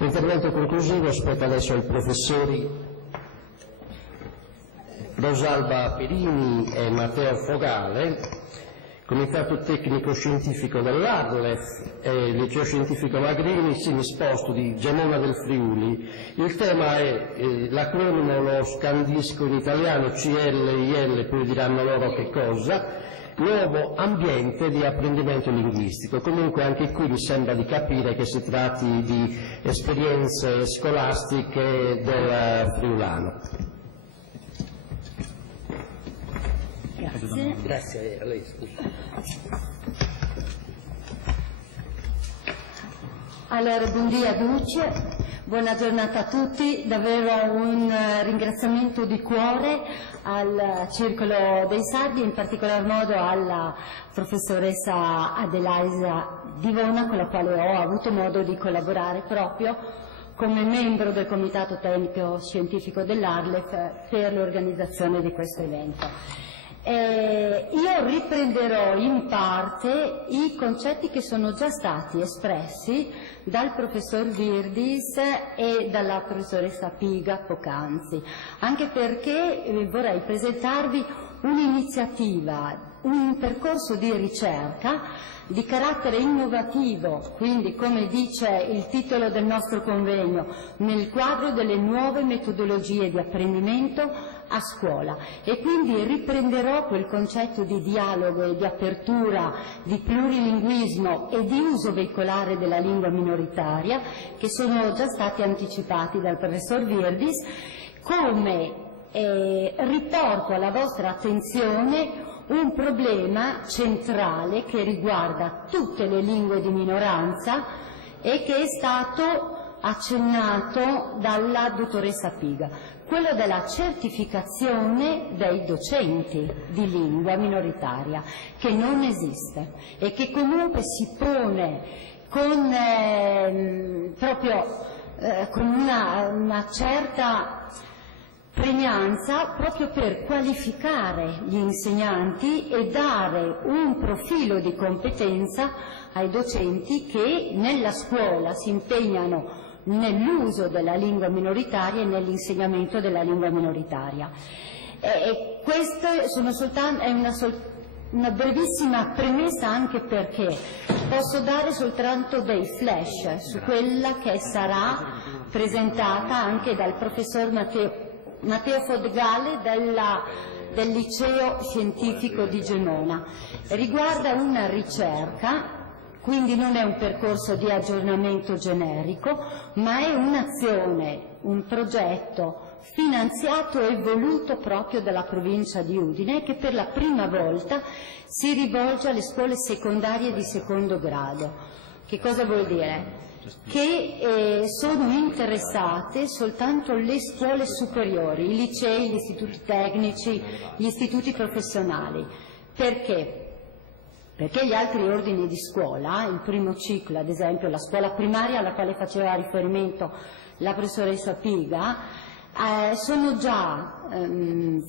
L'intervento conclusivo spetta adesso ai professori Rosalba Perini e Matteo Fogale, Comitato Tecnico Scientifico dell'ADLEF e Liceo Scientifico Magrini, Sinisposto di Gemona del Friuli. Il tema è l'acronimo, lo scandisco in italiano, CLIL, poi diranno loro che cosa, nuovo ambiente di apprendimento linguistico. Comunque anche qui mi sembra di capire che si tratti di esperienze scolastiche del friulano. Grazie. Grazie a lei. Allora, buongiorno a tutti, buona giornata a tutti, davvero un ringraziamento di cuore al Circolo dei Sardi, in particolar modo alla professoressa Adelaisa Divona, con la quale ho avuto modo di collaborare proprio come membro del Comitato Tecnico Scientifico dell'ARLEF per l'organizzazione di questo evento. Io riprenderò in parte i concetti che sono già stati espressi dal professor Virdis e dalla professoressa Piga poc'anzi, anche perché vorrei presentarvi un'iniziativa, un percorso di ricerca di carattere innovativo, quindi come dice il titolo del nostro convegno, nel quadro delle nuove metodologie di apprendimento a scuola, e quindi riprenderò quel concetto di dialogo e di apertura, di plurilinguismo e di uso veicolare della lingua minoritaria che sono già stati anticipati dal professor Virdis, come riporto alla vostra attenzione un problema centrale che riguarda tutte le lingue di minoranza e che è stato accennato dalla dottoressa Piga, quello della certificazione dei docenti di lingua minoritaria, che non esiste e che comunque si pone con con una certa pregnanza proprio per qualificare gli insegnanti e dare un profilo di competenza ai docenti che nella scuola si impegnano nell'uso della lingua minoritaria e nell'insegnamento della lingua minoritaria. Queste sono una brevissima premessa, anche perché posso dare soltanto dei flash su quella che sarà presentata anche dal professor Matteo Fogale del Liceo Scientifico di Gemona. Riguarda una ricerca, quindi non è un percorso di aggiornamento generico, ma è un'azione, un progetto finanziato e voluto proprio dalla provincia di Udine, che per la prima volta si rivolge alle scuole secondarie di secondo grado. Che cosa vuol dire? Che sono interessate soltanto le scuole superiori, i licei, gli istituti tecnici, gli istituti professionali. Perché? Perché gli altri ordini di scuola, il primo ciclo, ad esempio la scuola primaria alla quale faceva riferimento la professoressa Piga, sono già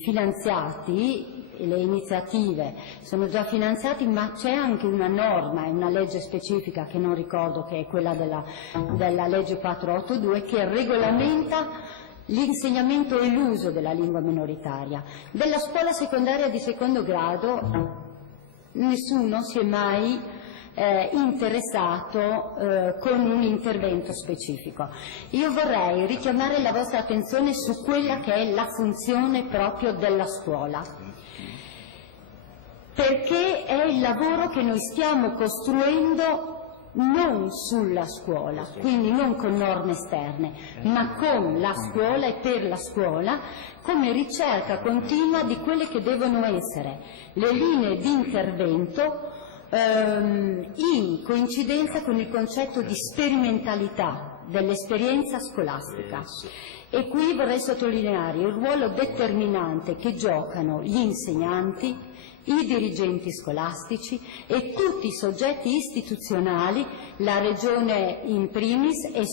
finanziati, le iniziative sono già finanziate, ma c'è anche una norma e una legge specifica che non ricordo, che è quella della legge 482, che regolamenta l'insegnamento e l'uso della lingua minoritaria. Della scuola secondaria di secondo grado nessuno si è mai interessato con un intervento specifico. Io vorrei richiamare la vostra attenzione su quella che è la funzione proprio della scuola, perché è il lavoro che noi stiamo costruendo non sulla scuola, quindi non con norme esterne, ma con la scuola e per la scuola, come ricerca continua di quelle che devono essere le linee di intervento in coincidenza con il concetto di sperimentalità dell'esperienza scolastica. E qui vorrei sottolineare il ruolo determinante che giocano gli insegnanti, i dirigenti scolastici e tutti i soggetti istituzionali, la Regione in primis, e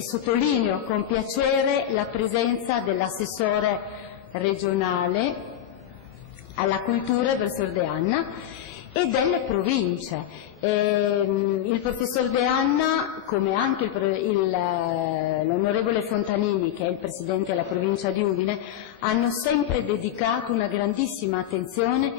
sottolineo con piacere la presenza dell'assessore regionale alla cultura, il professor De Anna, e delle province. Il professor De Anna, come anche l'onorevole Fontanini, che è il presidente della provincia di Udine, hanno sempre dedicato una grandissima attenzione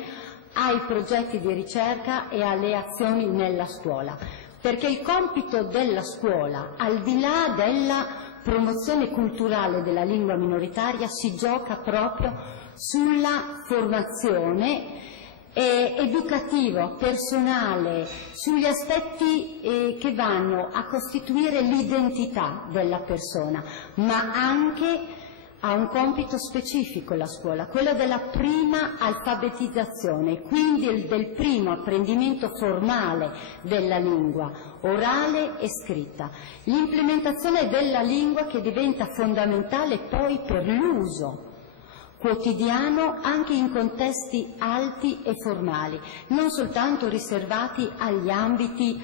ai progetti di ricerca e alle azioni nella scuola, perché il compito della scuola, al di là della promozione culturale della lingua minoritaria, si gioca proprio sulla formazione educativo, personale, sugli aspetti che vanno a costituire l'identità della persona, ma anche ha un compito specifico la scuola, quello della prima alfabetizzazione, quindi del primo apprendimento formale della lingua, orale e scritta. L'implementazione della lingua che diventa fondamentale poi per l'uso quotidiano anche in contesti alti e formali, non soltanto riservati agli ambiti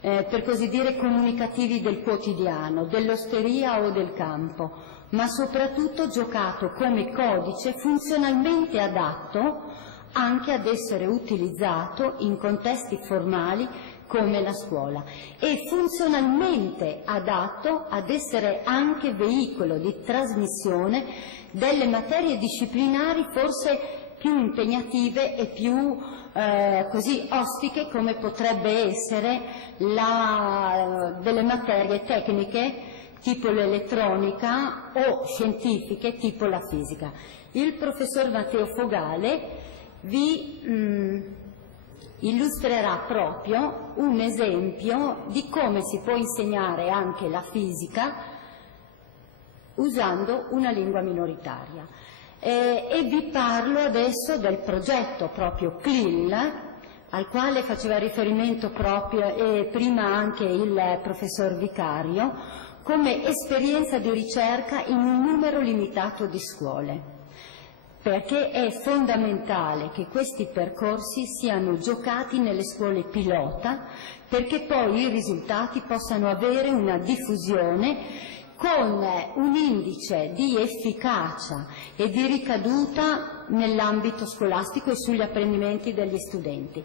per così dire comunicativi del quotidiano, dell'osteria o del campo, ma soprattutto giocato come codice funzionalmente adatto anche ad essere utilizzato in contesti formali come la scuola e funzionalmente adatto ad essere anche veicolo di trasmissione delle materie disciplinari forse più impegnative e più così ostiche, come potrebbe essere delle materie tecniche tipo l'elettronica o scientifiche tipo la fisica. Il professor Matteo Fogale vi illustrerà proprio un esempio di come si può insegnare anche la fisica usando una lingua minoritaria. E vi parlo adesso del progetto proprio CLIL, al quale faceva riferimento proprio prima anche il professor Vicario, come esperienza di ricerca in un numero limitato di scuole, perché è fondamentale che questi percorsi siano giocati nelle scuole pilota, perché poi i risultati possano avere una diffusione con un indice di efficacia e di ricaduta nell'ambito scolastico e sugli apprendimenti degli studenti.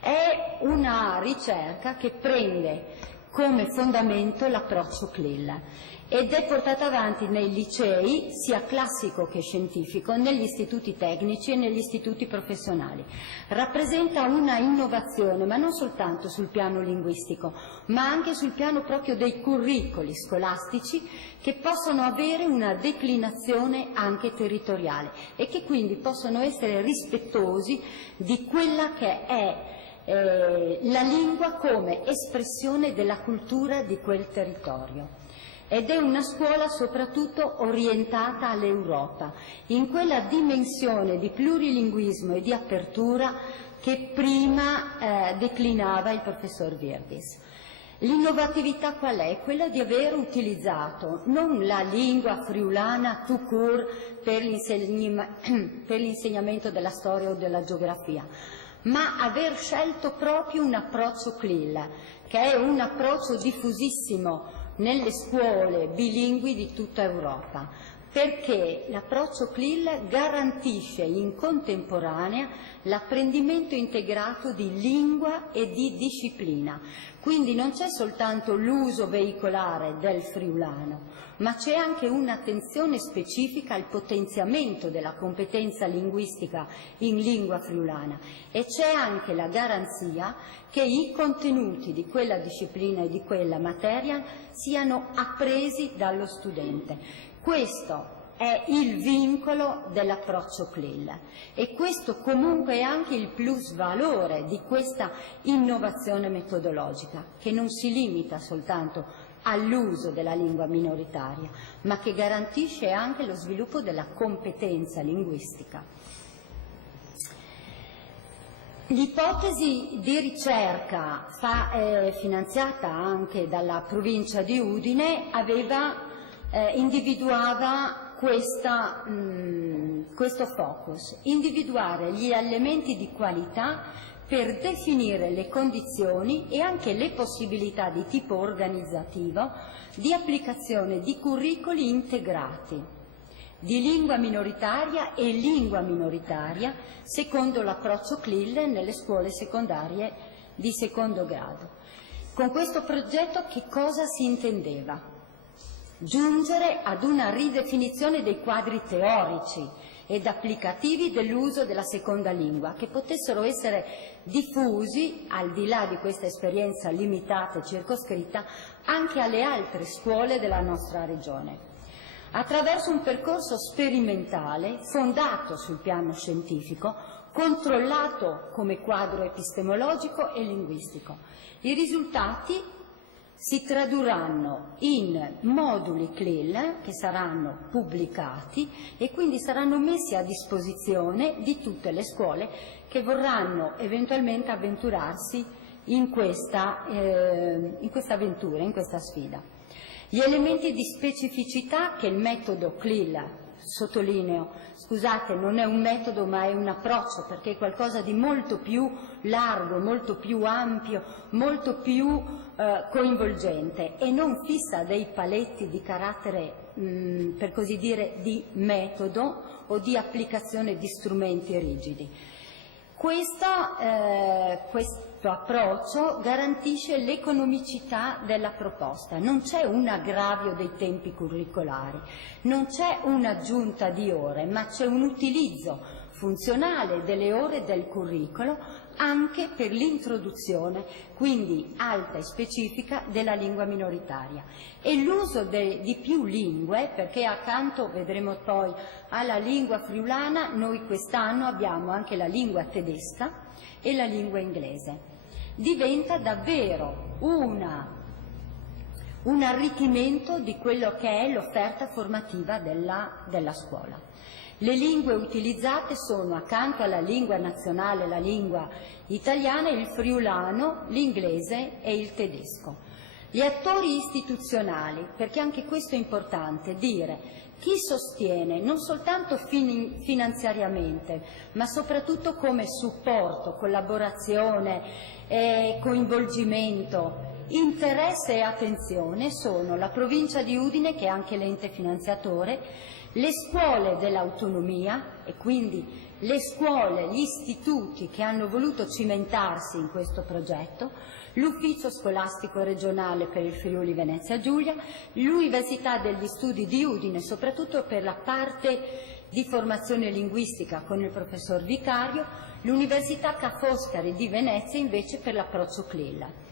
È una ricerca che prende come fondamento l'approccio CLIL ed è portata avanti nei licei, sia classico che scientifico, negli istituti tecnici e negli istituti professionali. Rappresenta una innovazione, ma non soltanto sul piano linguistico, ma anche sul piano proprio dei curricoli scolastici che possono avere una declinazione anche territoriale e che quindi possono essere rispettosi di quella che è la lingua come espressione della cultura di quel territorio. Ed è una scuola soprattutto orientata all'Europa, in quella dimensione di plurilinguismo e di apertura che prima declinava il professor Virdis. L'innovatività qual è? Quella di aver utilizzato non la lingua friulana tout court per l'insegnamento della storia o della geografia, ma aver scelto proprio un approccio CLIL, che è un approccio diffusissimo nelle scuole bilingui di tutta Europa, perché l'approccio CLIL garantisce in contemporanea l'apprendimento integrato di lingua e di disciplina. Quindi non c'è soltanto l'uso veicolare del friulano, ma c'è anche un'attenzione specifica al potenziamento della competenza linguistica in lingua friulana e c'è anche la garanzia che i contenuti di quella disciplina e di quella materia siano appresi dallo studente. Questo è il vincolo dell'approccio CLIL e questo comunque è anche il plus valore di questa innovazione metodologica, che non si limita soltanto all'uso della lingua minoritaria, ma che garantisce anche lo sviluppo della competenza linguistica. L'ipotesi di ricerca finanziata anche dalla provincia di Udine individuava questo focus, individuare gli elementi di qualità per definire le condizioni e anche le possibilità di tipo organizzativo di applicazione di curricoli integrati di lingua minoritaria e lingua minoritaria secondo l'approccio CLIL nelle scuole secondarie di secondo grado. Con questo progetto che cosa si intendeva? Giungere ad una ridefinizione dei quadri teorici ed applicativi dell'uso della seconda lingua, che potessero essere diffusi, al di là di questa esperienza limitata e circoscritta, anche alle altre scuole della nostra regione, attraverso un percorso sperimentale fondato sul piano scientifico, controllato come quadro epistemologico e linguistico. I risultati si tradurranno in moduli CLIL che saranno pubblicati e quindi saranno messi a disposizione di tutte le scuole che vorranno eventualmente avventurarsi in questa avventura, in questa sfida. Gli elementi di specificità che il metodo CLIL, sottolineo, scusate, non è un metodo ma è un approccio, perché è qualcosa di molto più largo, molto più ampio, molto più coinvolgente, e non fissa dei paletti di carattere, per così dire, di metodo o di applicazione di strumenti rigidi. Questo approccio garantisce l'economicità della proposta, non c'è un aggravio dei tempi curricolari, non c'è un'aggiunta di ore, ma c'è un utilizzo funzionale delle ore del curricolo anche per l'introduzione, quindi alta e specifica, della lingua minoritaria. E l'uso di più lingue, perché accanto, vedremo poi, alla lingua friulana, noi quest'anno abbiamo anche la lingua tedesca e la lingua inglese. Diventa davvero un arricchimento di quello che è l'offerta formativa della scuola. Le lingue utilizzate sono, accanto alla lingua nazionale, la lingua italiana, il friulano, l'inglese e il tedesco. Gli attori istituzionali, perché anche questo è importante dire, chi sostiene non soltanto finanziariamente, ma soprattutto come supporto, collaborazione, coinvolgimento, interesse e attenzione, sono la provincia di Udine, che è anche l'ente finanziatore, le scuole dell'autonomia e quindi le scuole, gli istituti che hanno voluto cimentarsi in questo progetto, l'Ufficio Scolastico Regionale per il Friuli Venezia Giulia, l'Università degli Studi di Udine, soprattutto per la parte di formazione linguistica con il professor Vicario, l'Università Ca' Foscari di Venezia invece per l'approccio CLIL.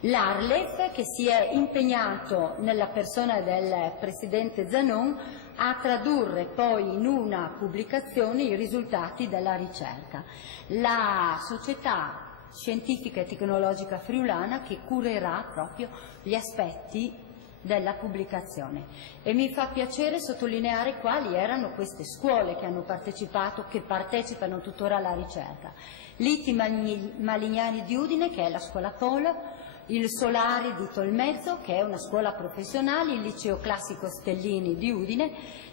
L'Arlef, che si è impegnato nella persona del Presidente Zanon a tradurre poi in una pubblicazione i risultati della ricerca. La Società Scientifica e Tecnologica Friulana, che curerà proprio gli aspetti della pubblicazione. E mi fa piacere sottolineare quali erano queste scuole che hanno partecipato, che partecipano tuttora alla ricerca. L'ITI Malignani di Udine, che è la scuola Polo, il Solari di Tolmezzo, che è una scuola professionale, il Liceo Classico Stellini di Udine,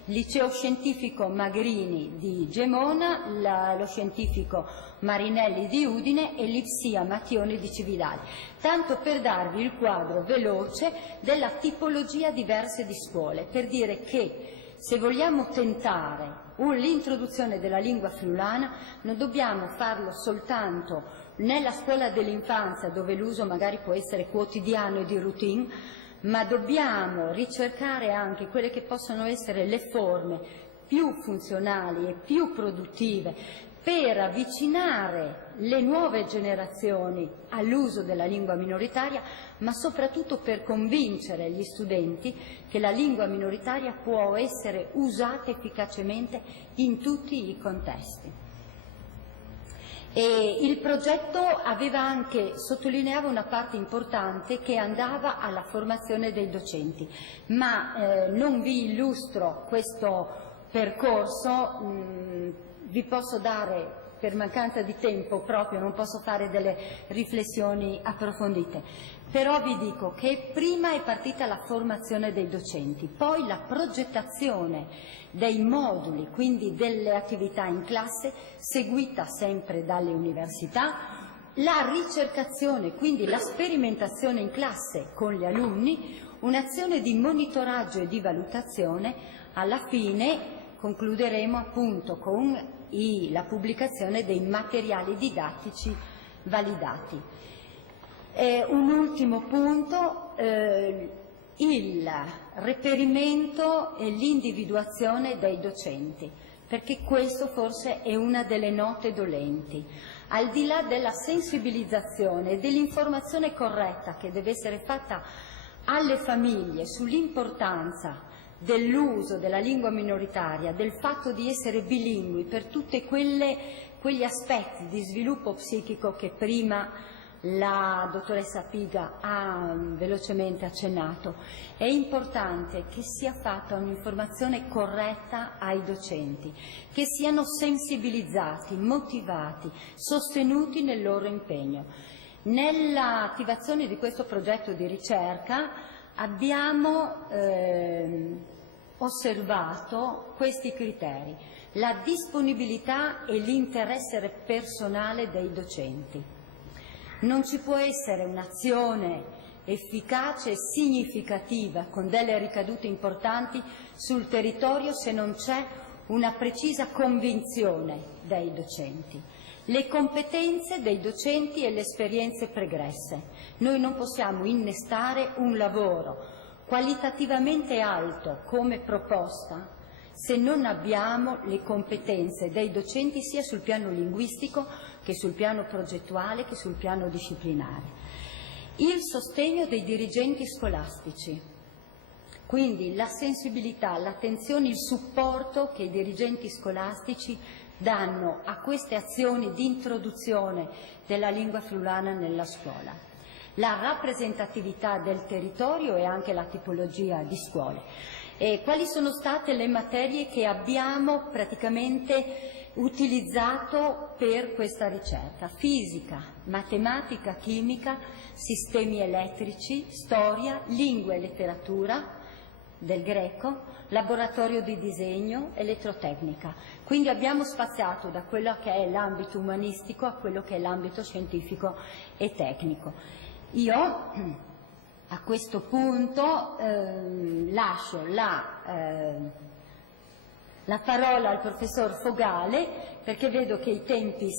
il Liceo Scientifico Magrini di Gemona, lo Scientifico Marinelli di Udine e l'Ipsia Mattioni di Cividale. Tanto per darvi il quadro veloce della tipologia diversa di scuole, per dire che se vogliamo tentare l'introduzione della lingua friulana non dobbiamo farlo soltanto nella scuola dell'infanzia, dove l'uso magari può essere quotidiano e di routine, ma dobbiamo ricercare anche quelle che possono essere le forme più funzionali e più produttive per avvicinare le nuove generazioni all'uso della lingua minoritaria, ma soprattutto per convincere gli studenti che la lingua minoritaria può essere usata efficacemente in tutti i contesti. E il progetto sottolineava una parte importante che andava alla formazione dei docenti, ma non vi illustro questo percorso, vi posso dare, per mancanza di tempo proprio, non posso fare delle riflessioni approfondite, però vi dico che prima è partita la formazione dei docenti, poi la progettazione dei moduli, quindi delle attività in classe, seguita sempre dalle università, la ricercazione, quindi la sperimentazione in classe con gli alunni, un'azione di monitoraggio e di valutazione, alla fine concluderemo appunto con la pubblicazione dei materiali didattici validati. Un ultimo punto, il reperimento e l'individuazione dei docenti, perché questo forse è una delle note dolenti. Al di là della sensibilizzazione e dell'informazione corretta che deve essere fatta alle famiglie sull'importanza dell'uso della lingua minoritaria, del fatto di essere bilingui per tutti quegli aspetti di sviluppo psichico che prima la dottoressa Piga ha velocemente accennato, è importante che sia fatta un'informazione corretta ai docenti, che siano sensibilizzati, motivati, sostenuti nel loro impegno. Nell'attivazione di questo progetto di ricerca abbiamo osservato questi criteri: la disponibilità e l'interesse personale dei docenti. Non ci può essere un'azione efficace e significativa con delle ricadute importanti sul territorio se non c'è una precisa convinzione dei docenti. Le competenze dei docenti e le esperienze pregresse. Noi non possiamo innestare un lavoro qualitativamente alto come proposta se non abbiamo le competenze dei docenti sia sul piano linguistico che sul piano progettuale che sul piano disciplinare. Il sostegno dei dirigenti scolastici, quindi la sensibilità, l'attenzione, il supporto che i dirigenti scolastici danno a queste azioni di introduzione della lingua friulana nella scuola, la rappresentatività del territorio e anche la tipologia di scuole. E quali sono state le materie che abbiamo praticamente utilizzato per questa ricerca? Fisica, matematica, chimica, sistemi elettrici, storia, lingua e letteratura del greco, laboratorio di disegno, elettrotecnica. Quindi abbiamo spaziato da quello che è l'ambito umanistico a quello che è l'ambito scientifico e tecnico. Io a questo punto lascio la parola al professor Fogale, perché vedo che i tempi